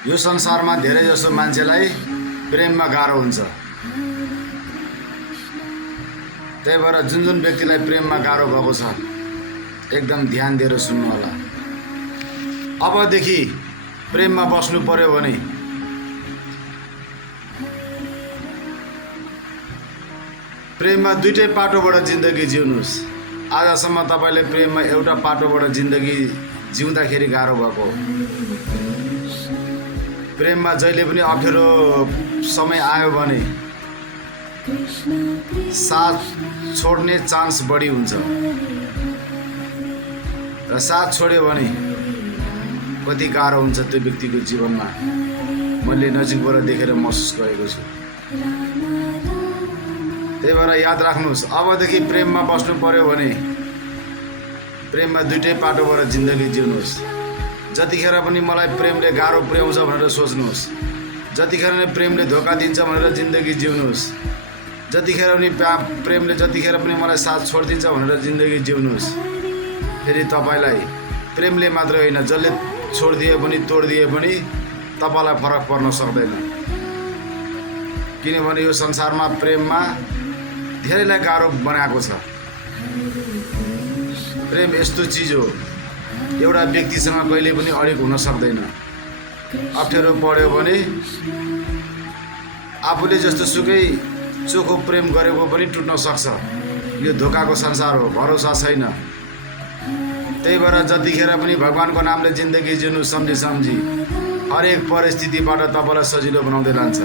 यो संसारमा धेरै जसो मान्छेलाई प्रेममा गाह्रो हुन्छ। त्यही भएर जुन जुन व्यक्तिलाई प्रेममा गाह्रो भएको छ एकदम ध्यान दिएर सुन्नु होला। अबदेखि प्रेममा बस्नु पर्यो भने प्रेममा दुईटै पाटोबाट जिन्दगी जिउनुहोस्। आजसम्म तपाईले प्रेममा एउटा पाटोबाट जिन्दगी जिउँदाखेरि गाह्रो भएको हो। प्रेममा जहिले पनि अप्ठ्यारो समय आयो भने साथ छोड्ने चान्स बढी हुन्छ र साथ छोड्यो भने कति गाह्रो हुन्छ त्यो व्यक्तिको जीवनमा मैले नजिकबाट देखेर महसुस गरेको छु। त्यही भएर याद राख्नुहोस्, अबदेखि प्रेममा बस्नु पर्यो भने प्रेममा दुईटै पाटोबाट जिन्दगी जिउनुहोस्। जतिखेर पनि मलाई प्रेमले गाह्रो पुर्याउँछ भनेर सोच्नुहोस्। जतिखेर नै प्रेमले धोका दिन्छ भनेर जिन्दगी जिउनुहोस्। जतिखेर पनि मलाई साथ छोडिदिन्छ भनेर जिन्दगी जिउनुहोस्। फेरि तपाईलाई प्रेमले मात्र होइन, जसले छोडिदिए पनि तोडिदिए पनि तपाईलाई फरक पर्न सक्दैन। किनभने यो संसारमा प्रेममा धेरैलाई गाह्रो बनाएको छ। प्रेम यस्तो चिज हो, एउटा व्यक्तिसँग कहिले पनि अडिक हुन सक्दैन। अप्ठ्यारो पर्यो भने आफूले जस्तो सुकै चोखो प्रेम गरेको पनि टुट्न सक्छ। यो धोकाको संसार हो, भरोसा छैन। त्यही भएर जतिखेर पनि भगवानको नामले जिन्दगी जिउनु सम्झी हरेक परिस्थितिबाट तपाईलाई सजिलो बनाउँदै लान्छ।